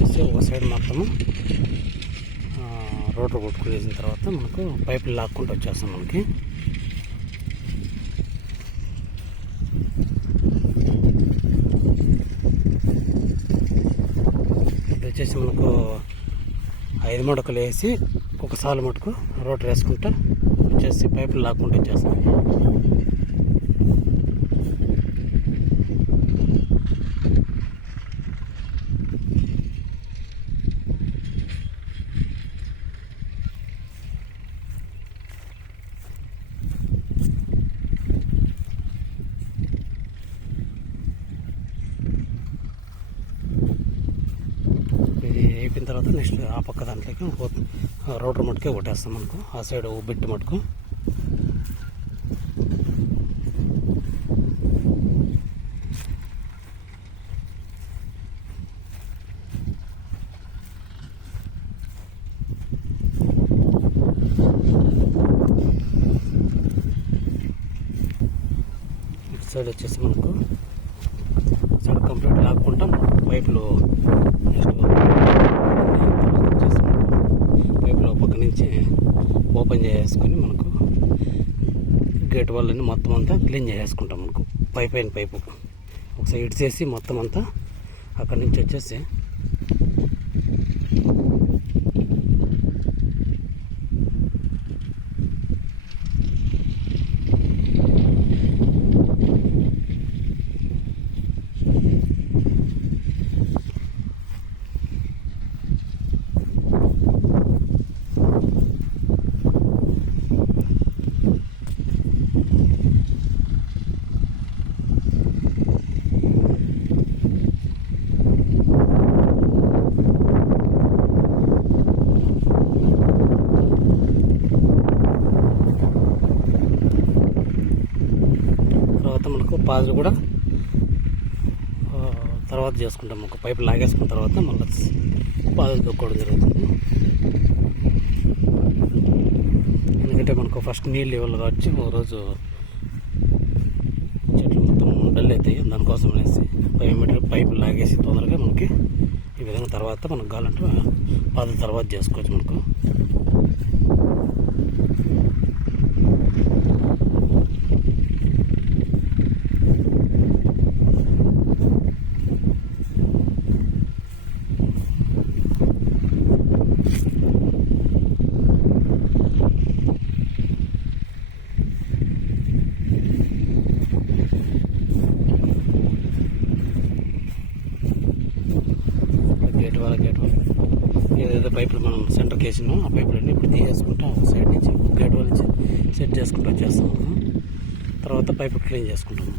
వచ్చేసి ఒక సైడ్ మొత్తము రోటర్ కొట్టుకునేసిన తర్వాత మనకు పైపులు లాక్కుంటూ వచ్చేస్తాం. మనకి ఇది వచ్చేసి మనకు 5 మడకలు వేసి ఒక సాలు మటుకు రోటర్ వేసుకుంటా వచ్చేసి పైపులు లాక్కుంటూ వచ్చేస్తాం. అయిపోయిన తర్వాత నెక్స్ట్ ఆ పక్క దాంట్లోకి రోటర్ మటుకే కొట్టేస్తాం. మనకు ఆ సైడ్ బిట్ మటుకు ఇటు సైడ్ వచ్చేసి మనకు సైడ్ కంప్లీట్ లాక్కుంటాం. పైపులు నెక్స్ట్ పైపులో పక్క నుంచి ఓపెన్ చేసుకొని మనకు గేట్ వాళ్ళని మొత్తం అంతా క్లీన్ చేసుకుంటాం. మనకు పైపు ఒకసారి ఇడిచేసి మొత్తం అంతా అక్కడి నుంచి వచ్చేసి మనకు పాజు కూడా తర్వాత చేసుకుంటాం. ఒక పైపు లాగేసుకున్న తర్వాత మళ్ళీ పాజు తొక్కోవడం జరుగుతుంది. ఎందుకంటే మనకు ఫస్ట్ నీళ్ళు ఇవ్వాలి కాబట్టి ఒకరోజు చెట్లు మొత్తం డల్ అవుతాయి. దానికోసం అనేసి 5 మీటర్ పైపు లాగేసి తొందరగా మనకి ఈ విధంగా తర్వాత మనకు కావాలంటే పాజు తర్వాత చేసుకోవచ్చు. మనకు గేట్ వాళ్ళ ఏదైతే పైపులు మనం సెంటర్కి వేసినామో ఆ పైపులన్నీ ఇప్పుడు తీసేసుకుంటాం. సైడ్ నుంచి గేట్ వాళ్ళ నుంచి సెట్ చేసుకుంటూ వచ్చేస్తాము. తర్వాత పైపు క్లీన్ చేసుకుంటాము.